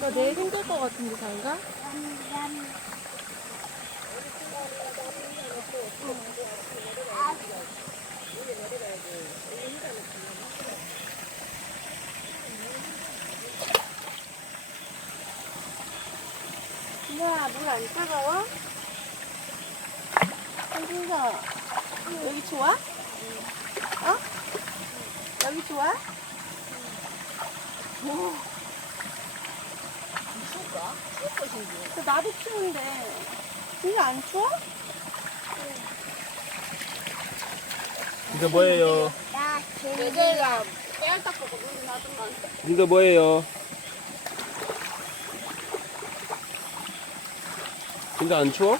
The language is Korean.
나 내일 힘들 것 같은데 잘가? 누나 물 안 차가워? 한준서 여기 좋아? 어? 여기 좋아? 오. 추울까? 추울 것인지. 나도 추운데 진짜 안 추워? 이거 뭐예요? 여자애가 깨알 닦고 물이 나더만. 이거 뭐예요? 이거 안 추워?